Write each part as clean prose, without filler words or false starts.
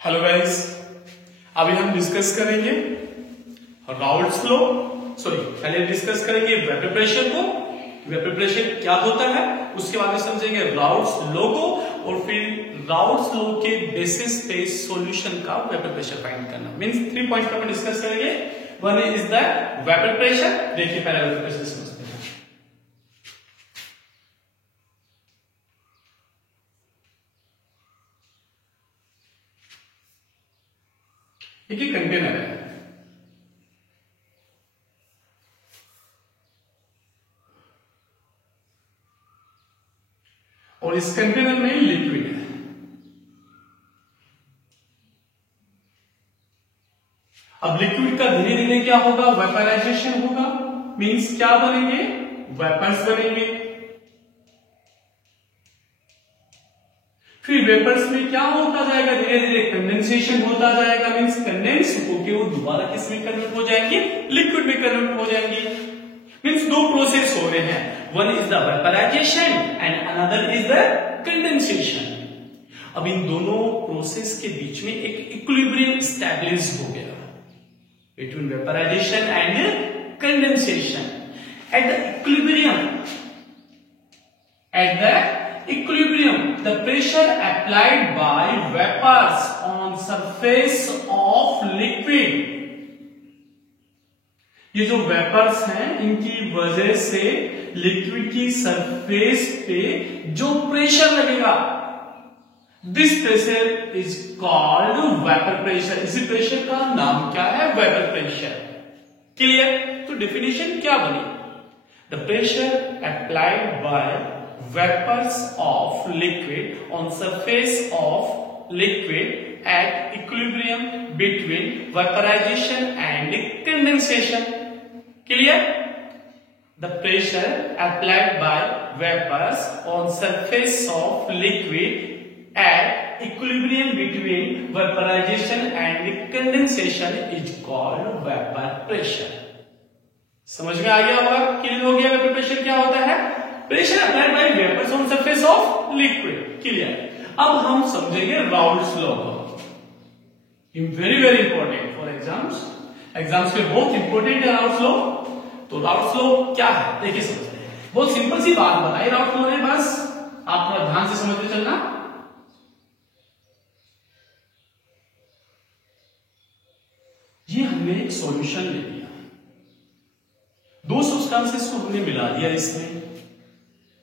Hello guys, अभी हम discuss करेंगे राउल्ट्स लॉ। पहले डिस्कस करेंगे वेपर प्रेशर को, वेपर प्रेशर क्या होता है, उसके बाद में समझेंगे राउल्ट्स लॉ को, और फिर राउल्ट्स लॉ के बेसिस पे सॉल्यूशन का वेपर प्रेशर फाइंड करना। मींस 3 पॉइंट्स पर डिस्कस करेंगे। One is the vapour pressure. देखिए पहले वेपर प्रेशर समझते हैं। एक कंटेनर है, और इस कंटेनर में लिक्विड है। अब लिक्विड का धीरे धीरे क्या होगा, वेपराइजेशन होगा। मींस क्या बनेंगे, वेपर्स बनेंगे। फिर वेपर्स में क्या होता जाएगा, धीरे धीरे कंडेंसेशन होता जाएगा। मींस कंडेंस होकर वो दोबारा किस में कन्वर्ट हो जाएंगे, लिक्विड में कन्वर्ट हो जाएंगे। मींस दो प्रोसेस हो रहे हैं, one is the vaporization and another is the condensation. अब इन दोनों प्रोसेस के बीच में एक इक्विलिब्रियम एस्टैब्लिश हो गया between vaporization and condensation. At the equilibrium, the pressure applied by vapors on surface of liquid, ये जो वेपर्स हैं इनकी वजह से लिक्विड की सरफेस पे जो प्रेशर लगेगा, this pressure is called vapour pressure. इसी प्रेशर का नाम क्या है, वेपर प्रेशर। क्लियर? तो डेफिनेशन क्या बनी, the pressure applied bye vapors of liquid on surface of liquid at equilibrium between vaporization and condensation. Clear? The pressure applied by vapors on surface of liquid at equilibrium between vaporization and condensation is called vapor pressure. समझ में आ गया होगा, clear हो गया vapour pressure क्या होता है। Pressure applied by vapours on surface of liquid. Clear? अब हम समझेंगे राउल्ट्स लॉ को। Very very important for exams में बहुत इंपॉर्टेंट है राउल्ट्स लॉ। तो राउल्ट्स लॉ क्या है, देखिए समझते हैं। बहुत सिंपल सी बात बताई राउल्ट्स लॉ ने, बस आप थोड़ा ध्यान से समझते चलना। ये हमने एक सॉल्यूशन ले लिया, दो सब्सटेंसेस को हमने मिला दिया इसमें।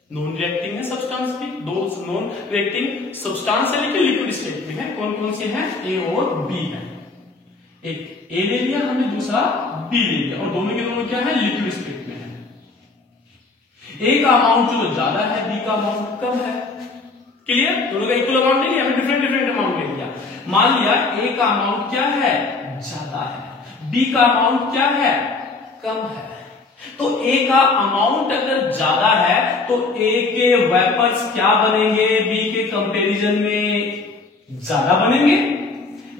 नॉन रिएक्टिंग है सब्सटेंस भी, दो नॉन रिएक्टिंग सब्सटेंस है लेकिन लिक्विड स्टेट में है। कौन कौन से हैं, ए और बी है। एक ए ले लिया हमने, दूसरा बी ले लिया, और दोनों के दोनों क्या है, लिक्विड स्टेट में है। ए का अमाउंट जो ज्यादा है, बी का अमाउंट कम है। क्लियर? दोनों का इक्वल अमाउंट नहीं लिया, हमने डिफरेंट डिफरेंट अमाउंट ले लिया। मान लिया ए का अमाउंट क्या है, ज्यादा है, बी का अमाउंट क्या है, कम है। तो ए का अमाउंट अगर ज्यादा है तो ए के वेपर्स क्या बनेंगे, बी के कंपैरिजन में ज्यादा बनेंगे।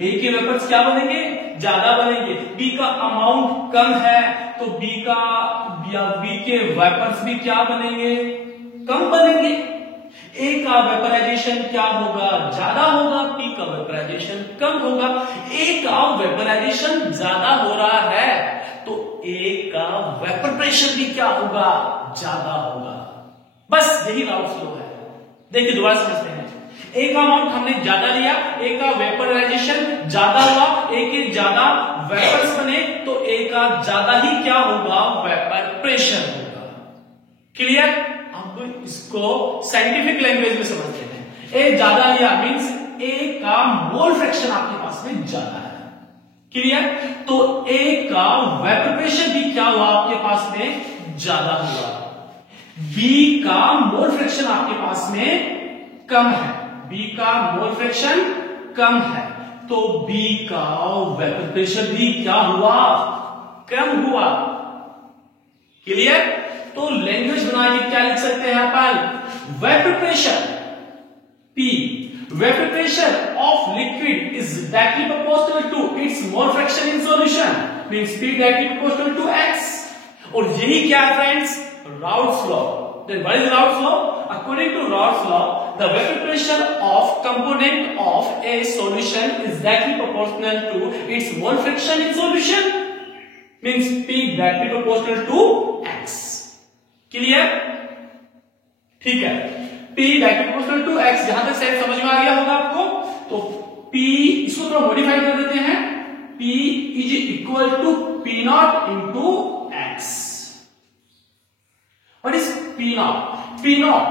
ए के वेपर्स क्या बनेंगे, ज्यादा बनेंगे। बी का अमाउंट कम है तो बी के वेपर्स भी क्या बनेंगे, कम बनेंगे। ए का वेपराइजेशन क्या होगा, ज्यादा होगा, बी का वेपराइजेशन कम होगा। ए का वेपराइजेशन ज्यादा हो रहा है तो ए का वेपर प्रेशर भी क्या होगा, ज्यादा होगा। बस यही राउल्ट्स लॉ है। देखिए दोबारा समझते हैं। ए का अमाउंट हमने ज्यादा लिया, ए का वेपराइजेशन ज्यादा हुआ, ए के ज्यादा वेपर्स बने तो ए का ज्यादा ही क्या होगा, वेपर प्रेशर होगा। क्लियर? अब इसको साइंटिफिक लैंग्वेज में समझते हैं। ए ज्यादा लिया मींस ए का मोल फ्रैक्शन आपके पास में ज्यादा है। क्लियर? तो ए का वेपर प्रेशर भी क्या हुआ, आपके पास में ज्यादा हुआ। बी का मोल फ्रैक्शन आपके पास में कम है, बी का मोल फ्रैक्शन कम है, तो बी का वेपर प्रेशर भी क्या हुआ, कम हुआ। क्लियर? तो लैंग्वेज बना के क्या लिख सकते हैं अपन, vapour pressure P, vapor pressure of liquid is directly proportional to its mole fraction in solution, means P directly proportional to X. और यही क्या है friends, Raoult's law. Then what is Raoult's law? According to Raoult's law, the vapor pressure of component of a solution is directly proportional to its mole fraction in solution, means P directly proportional to X. Clear? ठीक है, P directly proportional to X, जहां तक शायद समझ में आ गया होगा आपको। तो P इसको थोड़ा मॉडिफाई कर देते हैं, P is equal to P naught into X। What is P naught? P naught,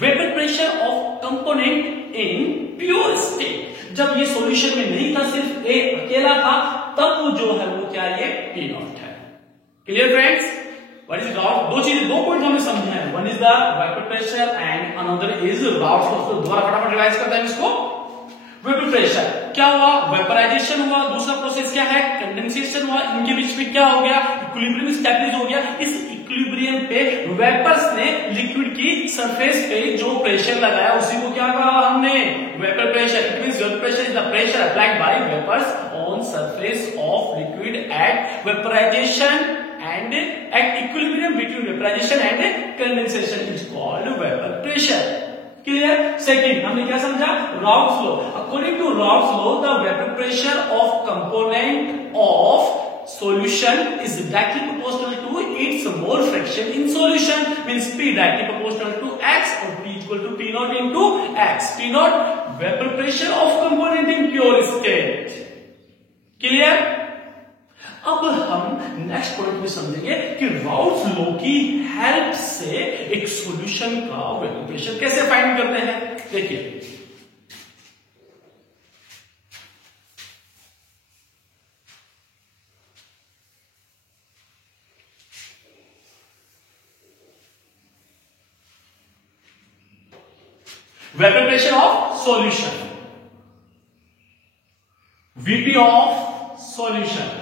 vapor pressure of component in pure state। जब ये सॉल्यूशन में नहीं था, सिर्फ A अकेला था, तब वो जो है वो क्या ये P naught है। Clear friends? What is Raoult? दो चीजें, दो पॉइंट हमने समझे हैं। One is the vapor pressure and another is Raoult force। तो दोबारा फटाफट रिवाइज करते हैं इसको। वेपर प्रेशर क्या हुआ? वेपराइजेशन हुआ। दूसरा प्रोसेस क्या है? कंडेंसेशन हुआ। इनके बीच में क्या हो गया? इक्विलिब्रियम स्टैब्लिश हो गया। इस इक्विलिब्रियम पे वेपर्स ने लिक्विड की सरफेस पे जो प्रेशर लगाया उसी को क्या कहा हमने? Vapour pressure. It means vapour pressure is the pressure applied by vapours on surface of liquid at vaporization and at equilibrium between vaporization and condensation is called vapor pressure। Clear? Second हमने क्या समझा? Raoult's law। According to Raoult's law, the vapor pressure of component of solution is directly proportional to its mole fraction in solution, means P directly proportional to X or P equal to P naught into X। P naught vapor pressure of component in pure state। Clear? अब हम next point में समझेंगे कि Raoult's law की help से एक solution का vapour pressure कैसे फाइंड करते हैं। देखिए, vapour pressure of solution, VP of solution.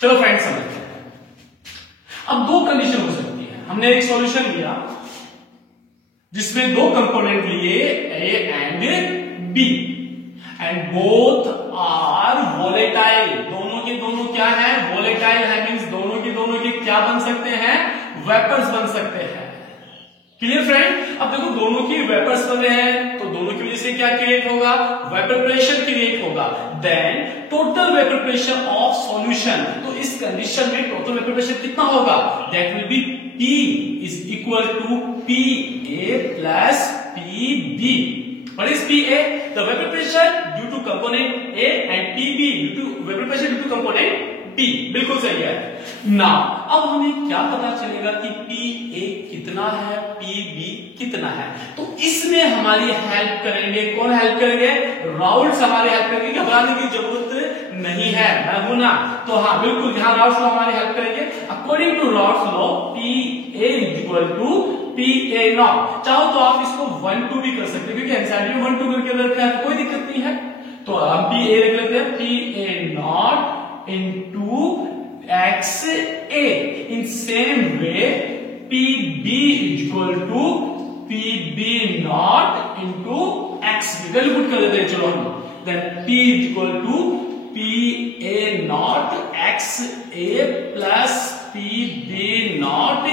चलो फ्रेंड्स समझते हैं। अब दो कंडीशन हो सकती है। हमने एक सॉल्यूशन लिया जिसमें दो कंपोनेंट लिए A and B and both are volatile. दोनों के दोनों क्या है? वोलेटाइल है, मींस दोनों के क्या बन सकते हैं? वेपर्स बन सकते हैं। Clear friend? अब देखो, दोनों की वेपर्स बने हैं तो दोनों की वजह से क्या क्रिएट होगा? वेपर प्रेशर क्रिएट होगा। Then total vapour pressure of solution, तो इस कंडीशन में टोटल वेपर प्रेशर कितना होगा? That will be P is equal to PA plus PB। What is PA? The vapor pressure due to component A and PB due to vapor pressure due to component B। बिल्कुल सही है ना। अब हमें क्या पता चलेगा कि PA कितना है, PB कितना है? तो इसमें हमारी हेल्प करेंगे, कौन हेल्प करेंगे? राउल्ट्स हमारी हेल्प करेंगे। घबराने की जरूरत नहीं है, मैं हूं ना। तो हाँ बिल्कुल, यहाँ राउल्ट्स लॉ हमारी हेल्प करेंगे। According to Raoult's law PA is equal to PA naught. चाहो तो आप इसको 1-2 भी कर सकते हैं, क्योंकि एनसीईआरटी में 1-2 करके रखा है, कोई दिक्कत नहीं है। तो हम PA लिख लेते हैं, PA not into XA। In same way, PB is equal to PB naught into XB। Value put कर देते हैं, चलो हम। Then P is equal to PA naught XA plus PB naught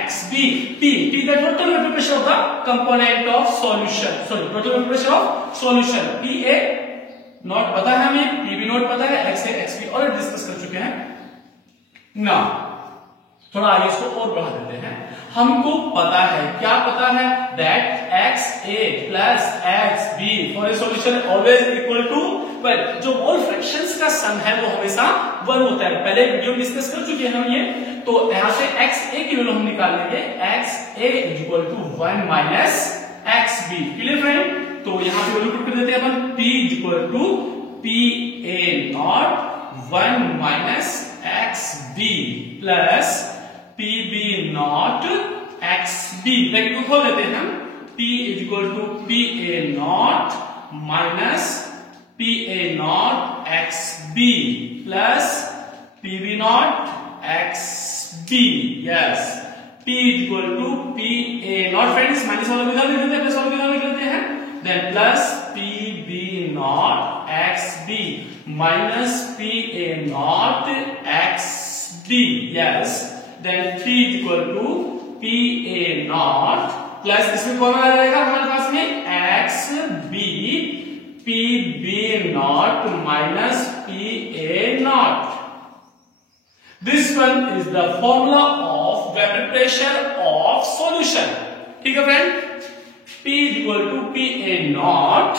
XB। P is the total vapor pressure of the component of solution। Sorry, total vapor pressure of solution। PA not पता है हमें, PB not पता है, XA XB और discuss कर चुके हैं ना। थोड़ा आगे इसको और बढ़ा देते हैं। हमको पता है, क्या पता है? That XA plus XB for a solution always equal to, well जो मोल फ्रैक्शंस का सम है वो हमेशा 1 होता है। पहले वीडियो में डिस्कस कर चुके हैं हम ये। तो यहां से XA की वैल्यू हम निकाल लेंगे, XA equal to 1 minus XB। Clear friend? तो यहां पे वैल्यू पुट कर देते हैं अपन, P equal to PA naught 1 minus XB plus PB naught XB। Bracket को खोल देते हैं हम, P equal to PA naught minus PA naught XB plus PB naught XB। Yes, P equal to PA naught. Friends minus वाला निकाल देते हैं, plus वाला निकाल देते हैं। Then plus PB naught XB minus PA naught XB। Yes. Then P is equal to PA naught plus इसमें कौन आ जाएगा हमारे पास में X B P B naught minus P A naught. This one is the formula of vapour pressure of solution. ठीक है friend, P equal to P A naught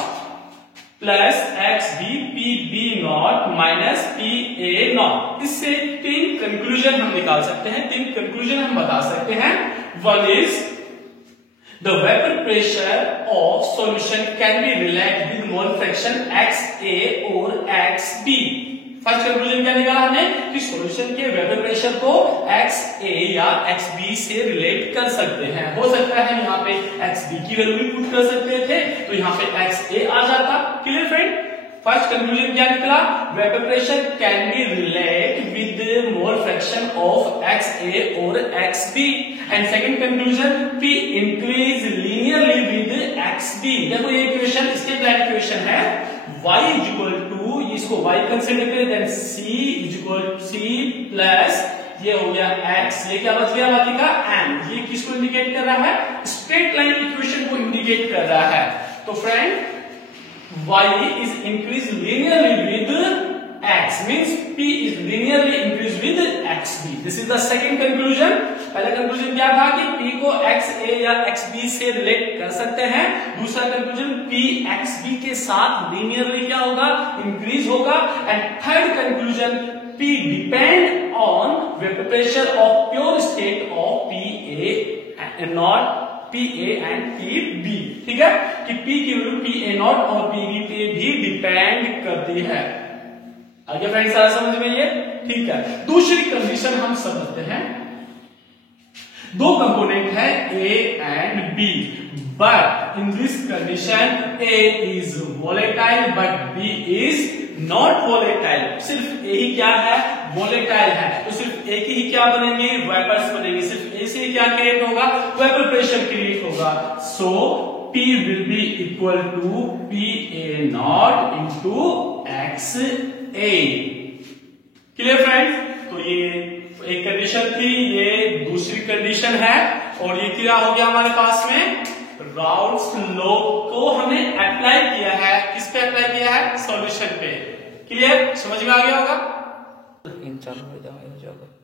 plus X B P B naught minus P A naught. इससे तीन conclusion हम निकाल सकते हैं, तीन conclusion हम बता सकते हैं. One is the vapour pressure of solution can be relate with mole fraction X A और एक्स बी. फर्स्ट कंक्लूजन क्या निकाला हमने कि सॉल्यूशन के वेपर प्रेशर को एक्स ए या एक्स बी से रिलेट कर सकते हैं. हो सकता है यहाँ पे एक्स बी की वैल्यू भी पुट कर सकते थे तो यहाँ पे एक्स ए आ जाता. क्लियर फ्रेंड, फर्स्ट कंक्लूजन क्या निकला, vapour pressure can be relate with mole fraction of X A और X B. And second conclusion, P increase linearly with X B. देखो ये इक्वेशन स्टेप लाइन इक्वेशन है. y equal to, इसको y consider करें, then c equal c plus ये हो गया x, ये क्या बच गया बाकी का n. ये किसको इंडिकेट कर रहा है, स्ट्रेट लाइन इक्वेशन को इंडिकेट कर रहा है. तो friend y is increased linearly with x means p is linearly increased with xb. This is the second conclusion. पहला कंक्लूजन क्या था कि p को xa या xb से रिलेट कर सकते हैं. दूसरा कंक्लूजन p xb के साथ linearly क्या होगा, इंक्रीज होगा. And third conclusion, p depend on vapor pressure of pure state of pa and not P A and P B. ठीक है, कि P की वैल्यू पी ए नॉट और पी बी पे भी डिपेंड करती है. आगे फ्रेंड्स सारा समझ में ये. ठीक है, दूसरी कंडीशन हम समझते हैं. दो कंपोनेंट है A and B, but in this condition A is volatile but B is not volatile. सिर्फ A ही क्या है, वोलेटाइल है. तो सिर्फ A की ही क्या बनेंगे, वेपर्स बनेंगे. सिर्फ A से क्या क्रिएट होगा, वेपर प्रेशर क्रिएट होगा. So P will be equal to P A naught into X A. Clear friends, तो ये एक कंडीशन थी, ये दूसरी कंडीशन है. और ये क्या हो गया हमारे पास में, राउल्स लॉ को हमने अप्लाई किया है. किस पे अप्लाई किया है, सॉल्यूशन पे. क्लियर, समझ में आ गया होगा. इंशाल्लाह हो जाएगा.